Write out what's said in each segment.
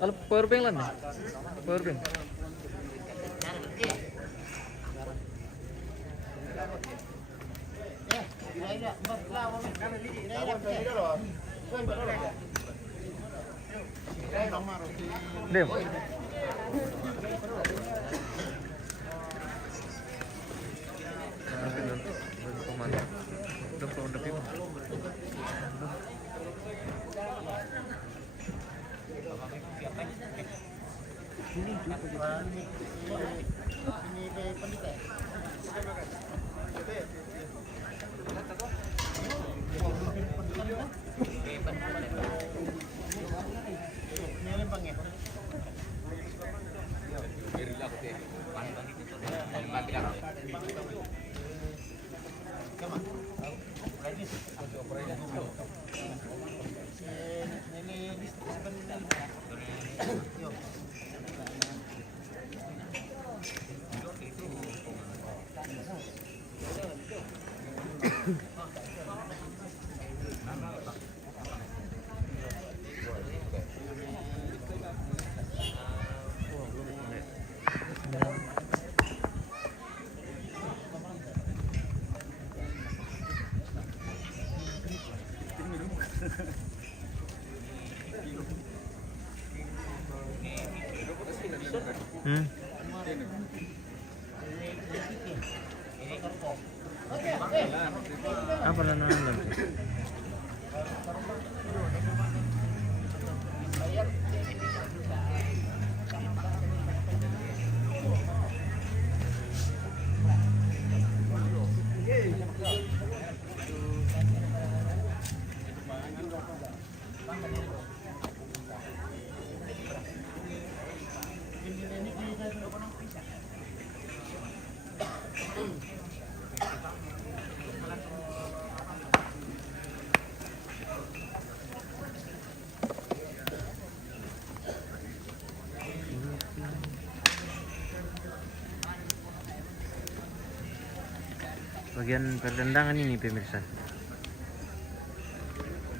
Kalau power bank lah nih. Power bank. Dem. Apa lah nama? Bagian perdendangan ini pemirsa.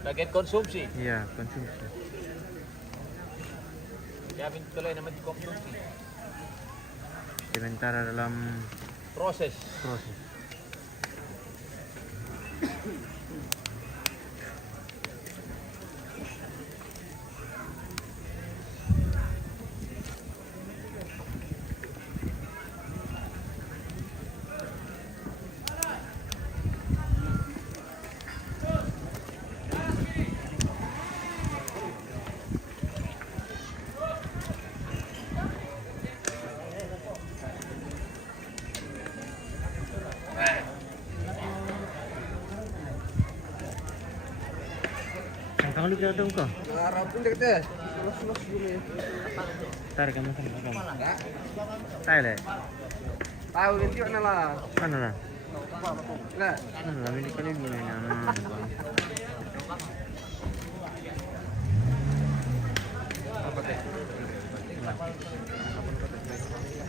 Bagian konsumsi. Iya, konsumsi. Ya, pintu lain namanya konsumsi. Sementara dalam Proses. Ang lugar daw ka. Harapin deket ya. Tarik kamu sama kamu. Tahu Tahu nanti mana lah. Mana lah? Enggak. Mana lah ini kali gini nama. Apa teh?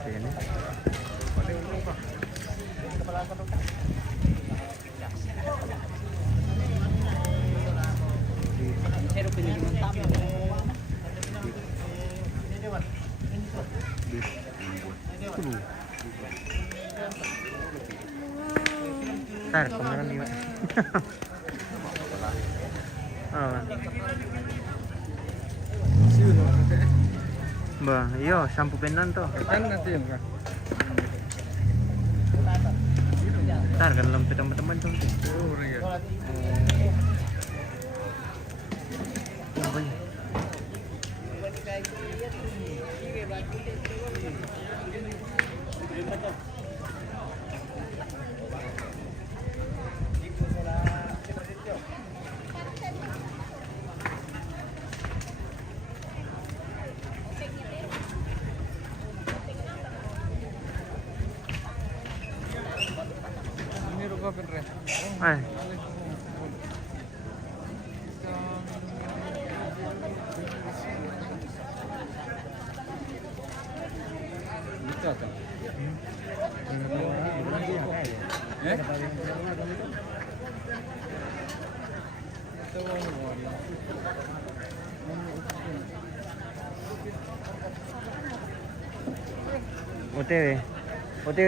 Ini. Tar, kemarin nih. Oh. Bah, iyo, sampu pendan tuh. Kan nanti ya. Tar kan lempet teman-teman tuh. Oh, iya. Apa ya? Ini rumah bener. OTW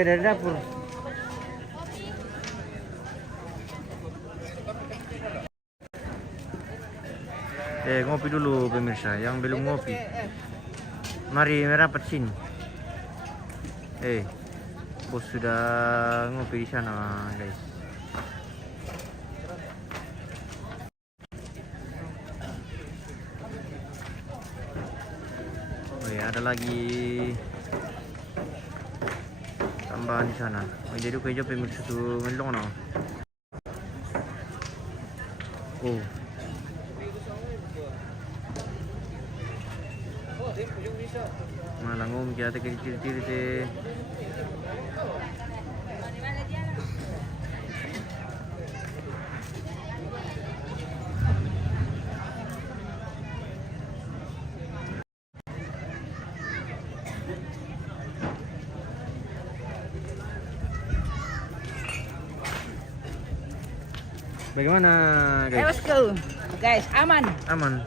dari dapur. Ngopi dulu pemirsa, yang belum ngopi. Mari merapat sini. Bos sudah ngopi di sana, guys. Ada lagi tambahan di sana. Jadi kayak pemirsa tuh melong no. Malah ngomong kita kecil-kecil deh. Bagaimana guys? Let's go, guys. Aman. Aman.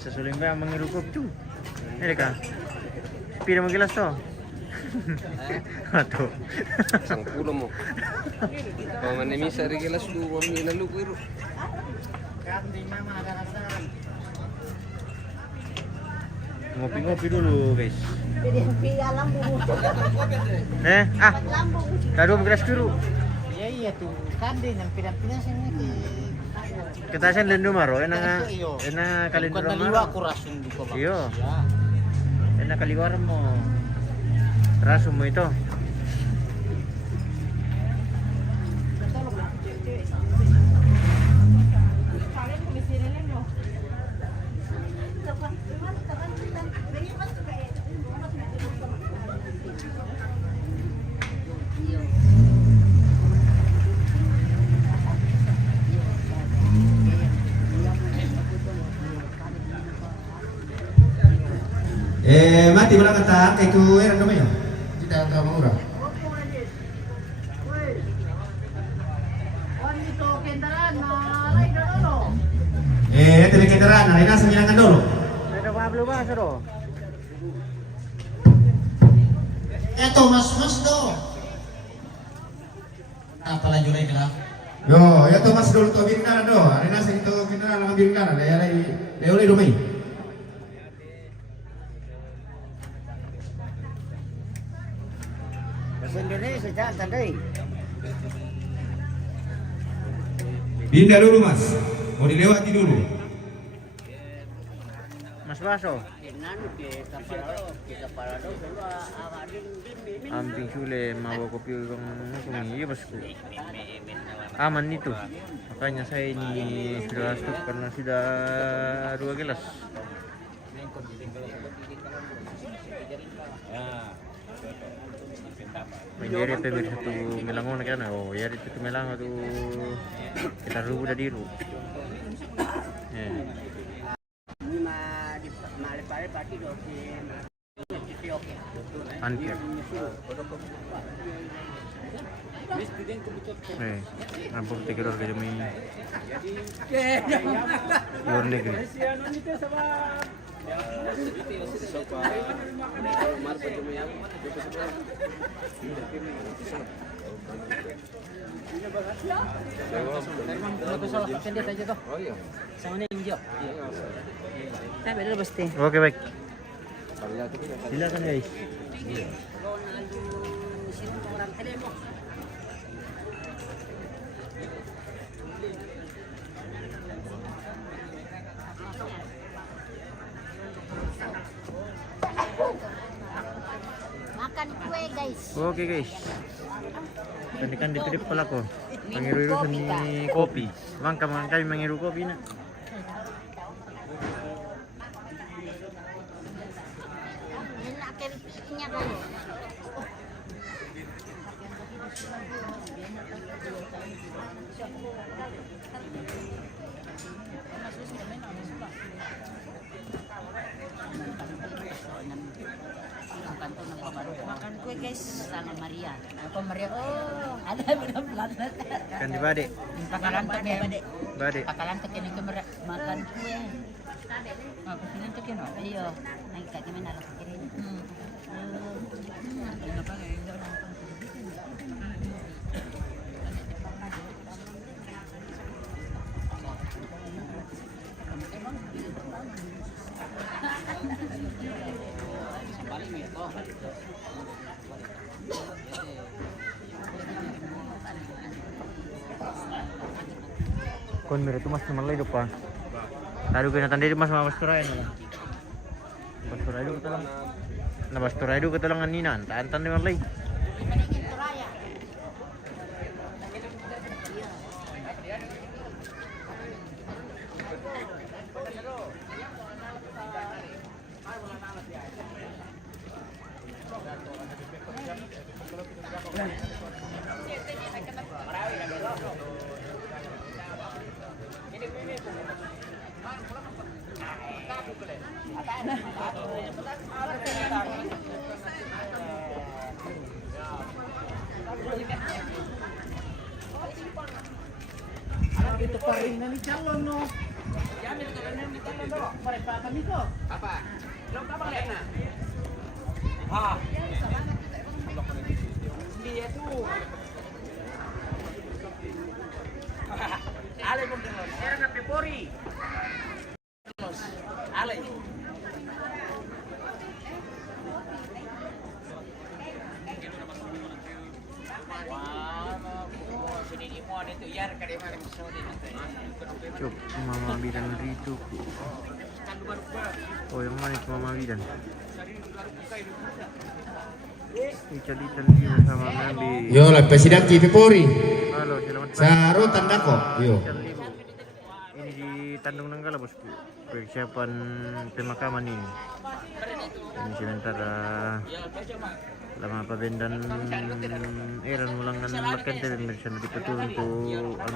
Sesuling ba ang mangirukup tu? Ini kah? Pira mo gelas to? Ato. Sang pulo mo. Mga namisa rin gelas lu, wami na lu kuiro. Ngopi-ngopi dulu guys. Lambung. Kado gelas biru. Iya tuh. Kandin yang pindah-pindah sini. Ketasan dan numaro, enak kalian Bukan naliwa ko rason di ko ba? Iyo. Enak kaliwar mo. Raso mo ito. Mati wala kata kay ko era no mayo. Kita ka mangura. Ito na kendaraan, ay nasa Milangan dolo. Ada Pablo ba saro? Eto mas do. Apa lanjut lagi lah? Yo, eto mas dolo to biringan do. Ay nasa ito kendaraan lang biringan. Ay oleh domay. Bahasa Indonesia jangan tandai. Pindah dulu mas, mau dilewati dulu. Mas Baso. Amping sule mau kopi bang iya bosku. Aman itu. Makanya saya ini sudah stop karena sudah 2 gelas. Menjadi pemirsa tu melangon kan? Oh, ya itu melangon tu kita rubuh dah diru. Anker. Nampak tiga orang kerja main luar negeri. Oke baik. Silakan guys. Makan kue guys. Oke guys. Tadi kan ditrip pala ko. Mangiru seni kopi. Mangka kami mangiru kopi na. Makan kue guys sama Maria. Apa Maria? Oh, ada benar-benar. Kan di Bade. Pakalan tak ya? Bade. Pakalan tak ini ke makan kue. Aku sini tak kena. Iya, naik kat gimana lah pikirin. Kenapa enggak nonton? Kon mere tu mas naman lay pa. Tado kay natanda mas mabasturayan na. Basturayo ka lang. Nabasturayo ka lang anina. Taan-tan naman lay. Itu pa rin na ni Chalon, no? Yan, ito ka rin ni Chalon, no? Parepa kami ko. Apa? Ilang tabang lihat na? Ha? Dia tuh. Ale mo dito. Era na pepori. Ale. Cuk, Mama Bidan rito. Oh, yang mana itu Mama Bidan? Ical-ical dia sama Nabi. Yo, lah Presiden Pipori. Halo, selamat pagi. Sa rutan dako. Yo. Ini di Tandung Nanggala bosku. Persiapan pemakaman ini. Ini sementara lama pabendan eran mulangan makan teh mersan di peturun tu.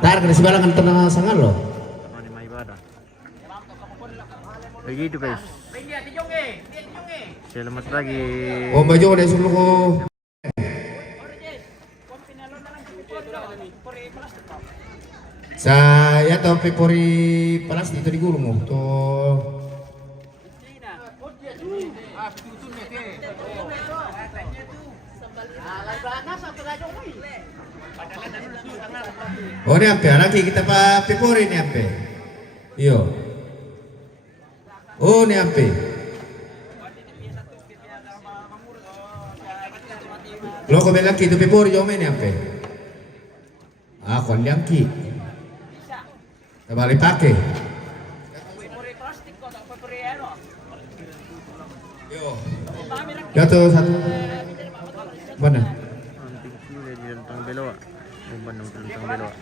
Tar kena sebalangan tenang sangat lo. Mana mai ibadah. Begitu guys. Selamat pagi. Oh, baju ada suruh ko. Saya tahu Pipori plastik itu di gulung mo. To oh, ni apa? Lagi kita pa Pipori ni apa? Iyo. Oh, ni apa? Lo kau bilang kita Pipori jauh ni apa? Ah, kau liang ki. Kembali pakai. Yo. Jatuh satu. Mana? Anting sudah di Lentang Beloa. Bandung ke Lentang Beloa.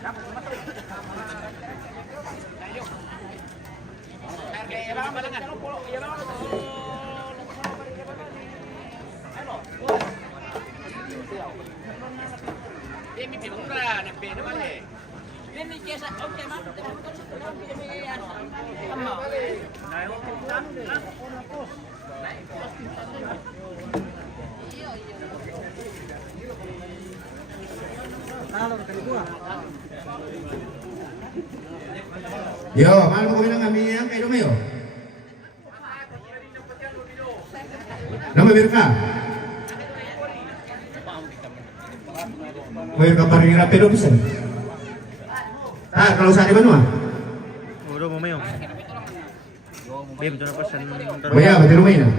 Yo, malu ko bilang kami yang kayo mayo. Nama Birka. Mayo ka paring rapi do pisan. Ah, kalau sa di Banua. Udah mau mayo. Bim tu nak pesan. Oh ya, di rumah ini.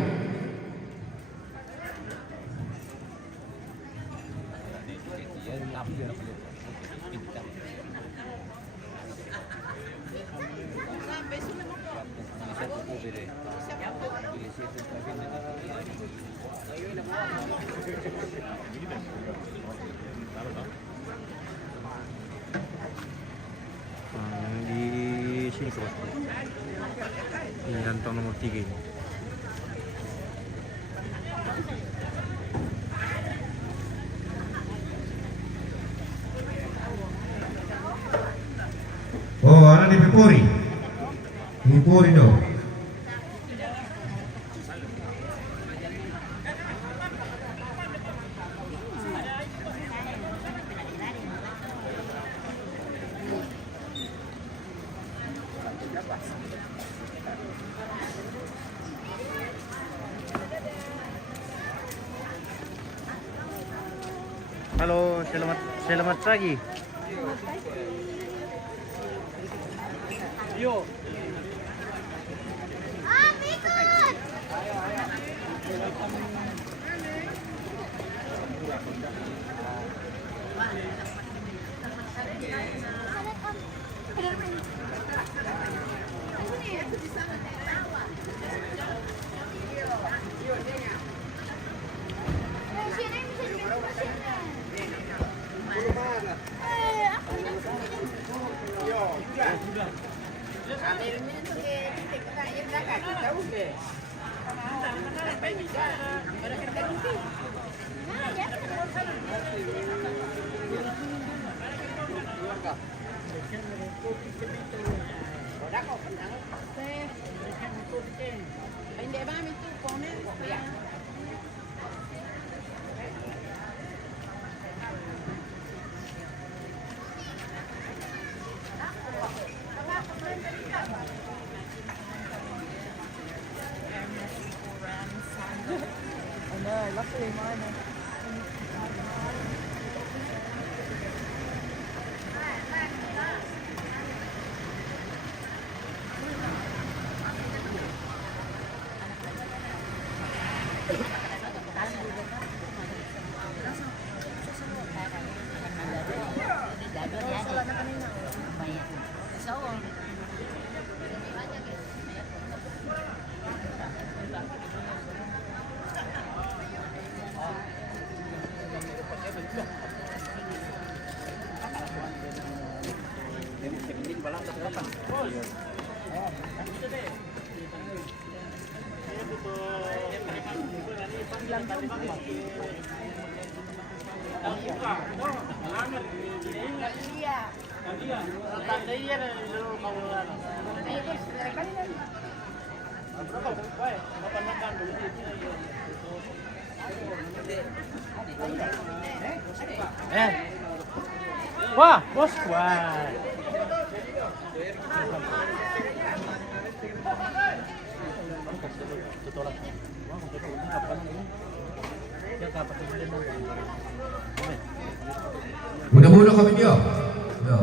gantong nomor 3 ini. Oh, anak di Pipuri. Pipuri dong. Halo, selamat pagi. Wah, bos, wah. Mudah-mudah kami dia. Ya.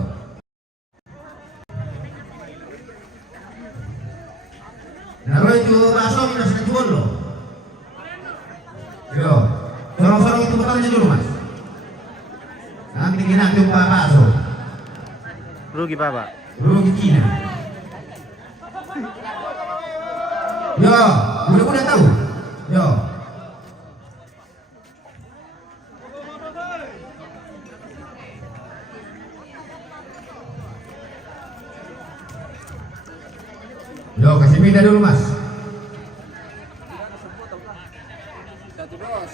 Naruh itu bakso kita sudah jual loh. Yo, sorong-sorong itu betul aja dulu mas. Nanti kita jumpa bakso. Rugi Bapak. Rugi Cina. Yo, mudah-mudah tahu. Yo. Yo, kasih pindah dulu mas. Satu dos.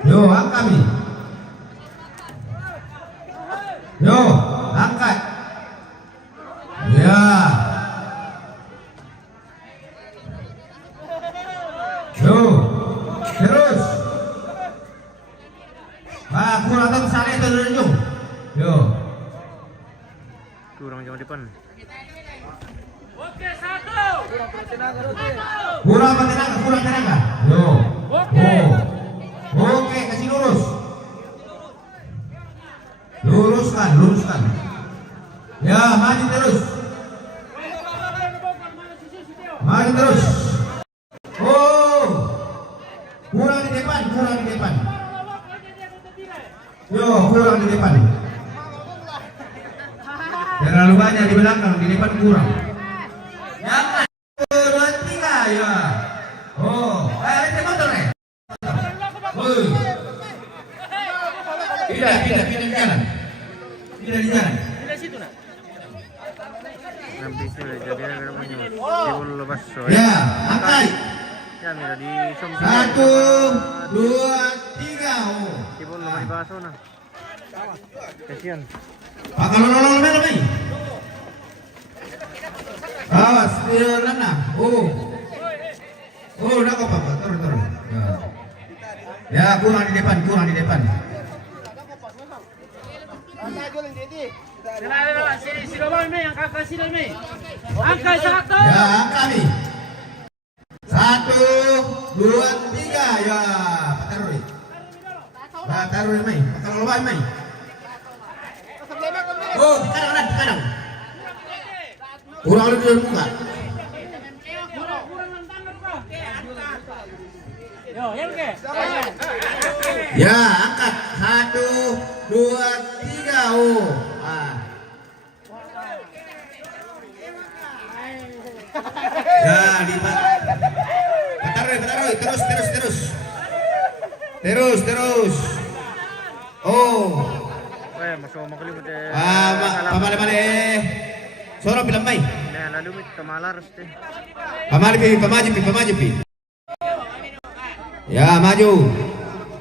Yo, angkat kami. Yo, angkat. Ya. Yo, terus. Wah, kurang tahu sana itu dulu. Yo. Kurang jauh depan. Kurang tenaga, kurang tenaga. Yo. Oke. Oke, kasih lurus. Luruskan. Ya, maju terus. Maju terus. Oh. Kurang di depan. Yo, kurang di depan. Terlalu banyak di belakang, di depan kurang. Jangan. 2, 3, ya. pindah di jalan. Pindah di jalan. Nampis nila jadi ada punya tibul lepas so. Ya, angkai. Ya mira di som. 1, 2, 3. Oh. Tibul lemari baso na. Kasihan. Pakalolol mai. Awas, dia na. Oh. Oh, nako Papa, turun. Ya, kurang di depan. Sini Mei, angkat sini Mei. Angkat 1. Ya, angkat nih. 1, 2, 3. Ya, taruh Mei. Pakalolol Mei. Oh, di kanan. Kurang lebih dari muka. Ya, angkat. 1, 2, 3. Oh. Ya, taruh. Terus. Oh. Weh, masuk makalimut eh. Pamali. Soro bilang mai. Nah, lalu mit kamalar ste. Pamaju pi. Ya, maju.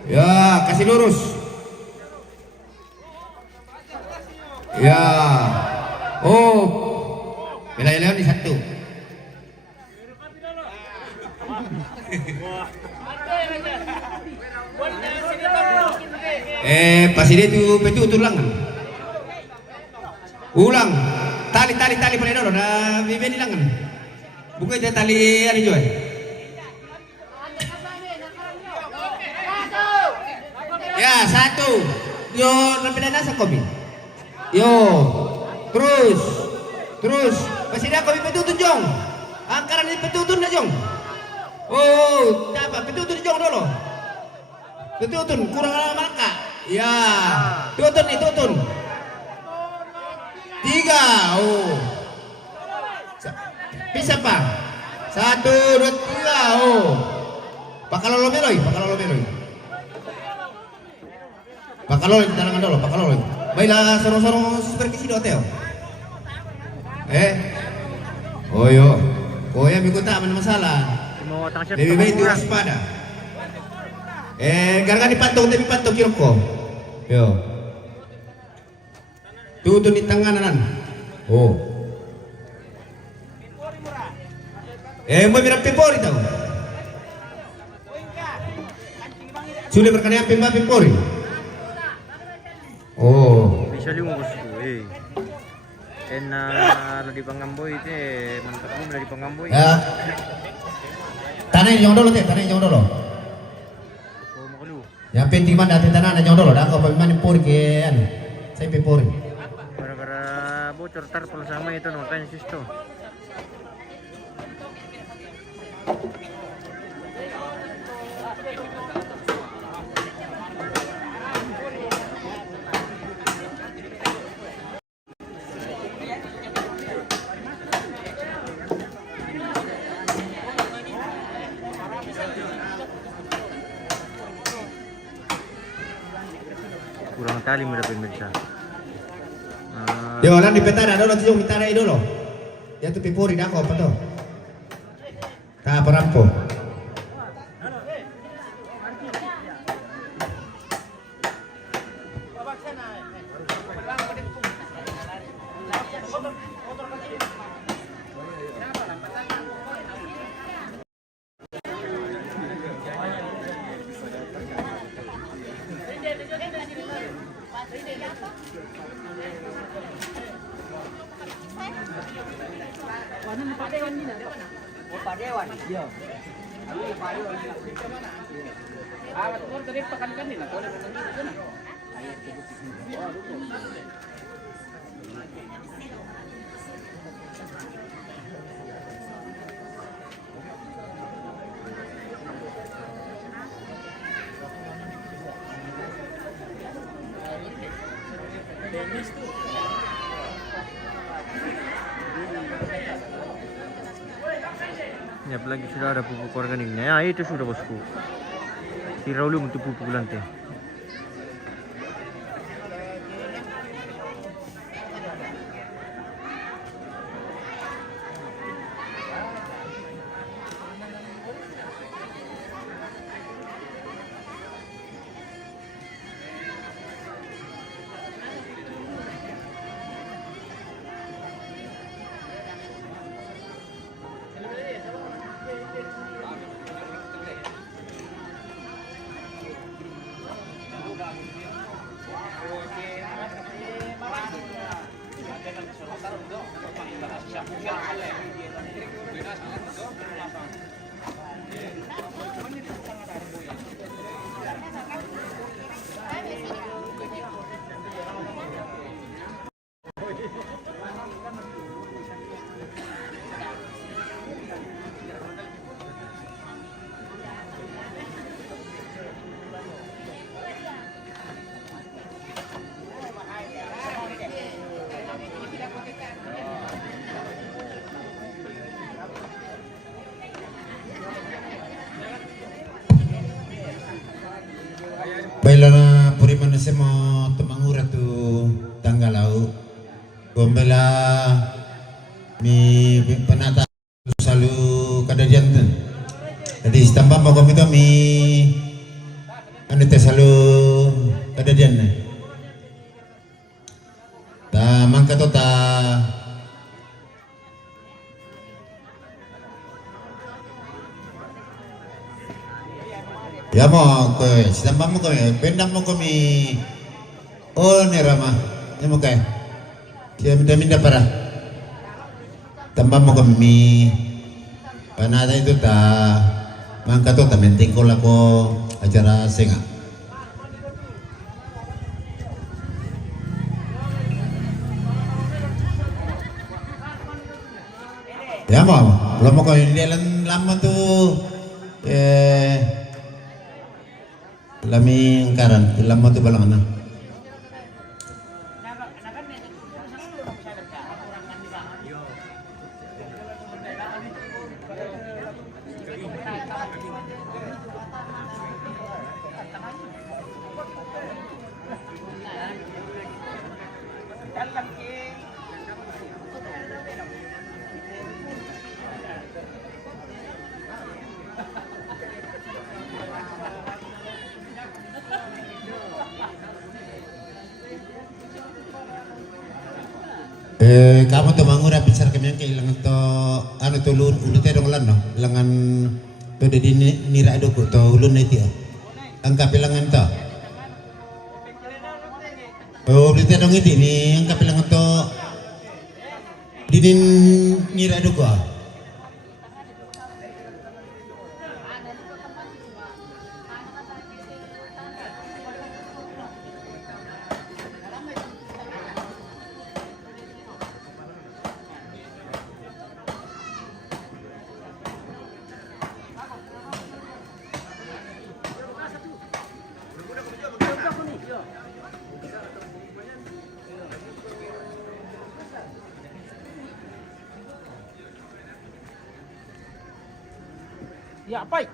Ya, kasih lurus. Ya. Oh. Bela-bela di 1. Pasir itu betul ulang. Tali pada dulu. Nah, bibir langan. Bukan itu tali ada juga. Ya, 1. Yo, lebih dari nasa kopi. Yo, terus. Pasir dia kopi petutun jong. Angkaran ini petutun dah jong. Oh, apa petutun jong dulu. Petutun kurang lama kak. Ya, tutun. 3. Oh. Bisa pak. 1, 2, 3. Oh. Pakalolo meloy. Pakalolo di dalam dulu, pakalolo. Baiklah, sorong seperti si hotel. Oh yo. Oh ya, minggu tak ada masalah. Lebih baik itu waspada. Gara-gara dipantau kira ko. Yo. Tutun di tangan kanan. Oh. Mau bilang pempori tahu. Sudah berkenaan pempori. Oh. Bisa limu bosku. Di Pangamboy itu mantap belum dari Pangamboy. Ya. Tanah yang dulu. Oh, makelu. Yang penting mana tanah yang dulu. Dah kau pemain pempori kan. Saya pempori. Gara-gara bocor tarpal sama itu makanya sisto. Kurang tali mudah pemirsa. Yo, orang di petara dulu tuh mitara dulu. Ya tuh pipuri dah kau apa tuh? Kah perampo. Ini apalagi sudah ada pupuk organiknya. Ya itu sudah bosku. Si Raul untuk pupuk lantai. Baiklah puri manusia mau temangura tu tanggal lau. Gombela mi penata selalu kadadian tu. Jadi tambah mau kami tu mi anu teh selalu kadadian ni. Ta mangka tu ta ya mo ko sitamba mo kami pendam mo kami oh ni rama ni mo kay siya minda para tambah mo kami panada itu ta mangka to ta menting ko lako acara senga ya mo belum mo ko hindi lama tu laming karan lama tu balang na kamu tuh mangura bicara kami yang kehilangan to anu to ulut teh dong lan no langan to di nira doku to ulun itu angka pilangan to oh ulut teh dong itu ni angka pilangan to di nira doku Ya, baik.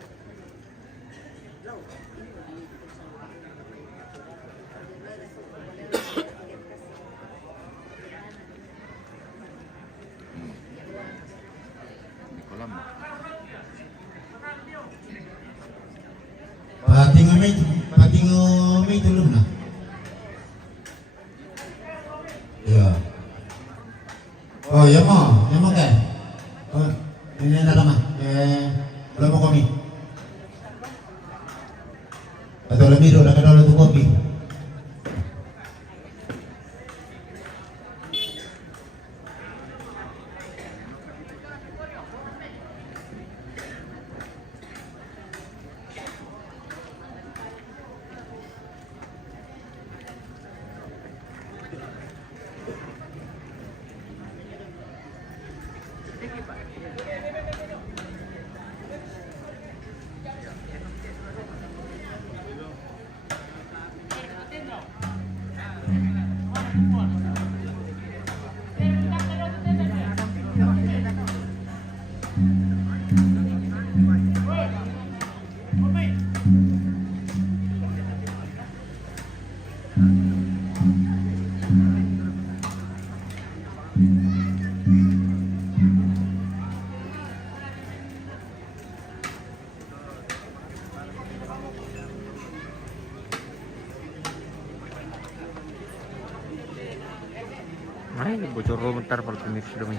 Pati ngomay tulong na. Ya. Oh, ya mo kay. Oh, ini na rama. Wala mo kami. Atau lamiro na kadalo tu kopi. Ay, bocor bentar para pemirsa dong.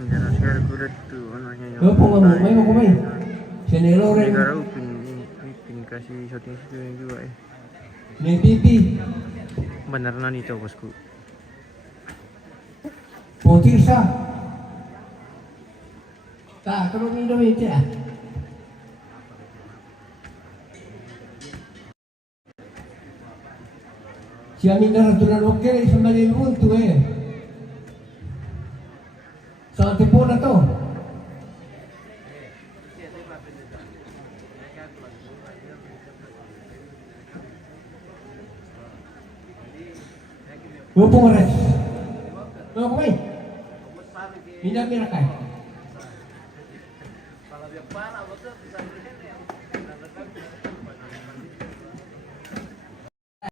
Jangan share kulit tuh anaknya yang Apa nggak mau main? Senelo rin. negara pin kasih shooting juga May pipi. benar na nito bosku. Potirsa. Tak, kalau minum itu ya. Siya minda natural okay sa malilun to Sa tipo na to. Upo mo rin. Upo mo rin. Minda mirakay.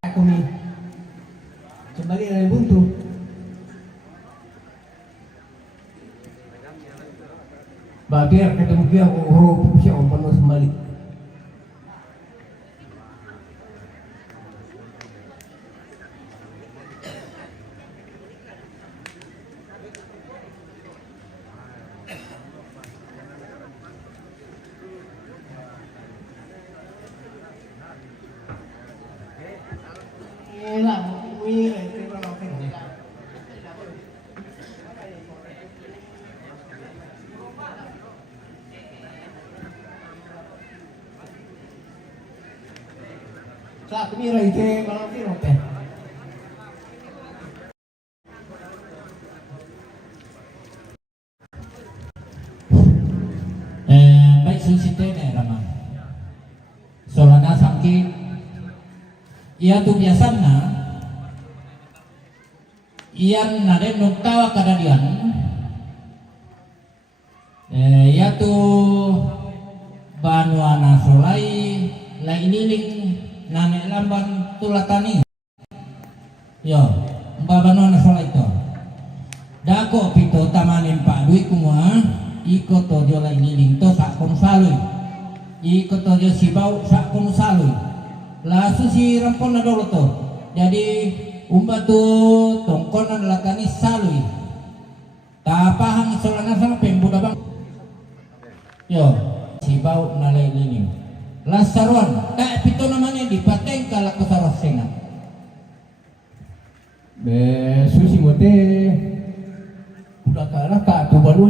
Ako mi. Kembali na buntu. Biar ketemu dia aku siya ang panos mali. Sa tumira ite malang tiro pe. Baik susitene ramah. Solana sakit. Ia tu biasanya ian nade nuktawa kadadian. Ia tu banuana solai la iniling nane lamban tulatani. Yo, mbabano na solai to. Dako pito tamanin pa dui kumua iko tojo la iniling to sak kon salui. Iko tojo sibau sak kon salui. Lasu si rampon na dolo to. Jadi umbatu tongkonan latani salui. Tapahang solana sama pembuda bang. Yo, sibau nalai iniling. Lasaruan, tak pito namanya di pateng kala kusarah sengat. Be susi mote. Udah kalah tak tu baru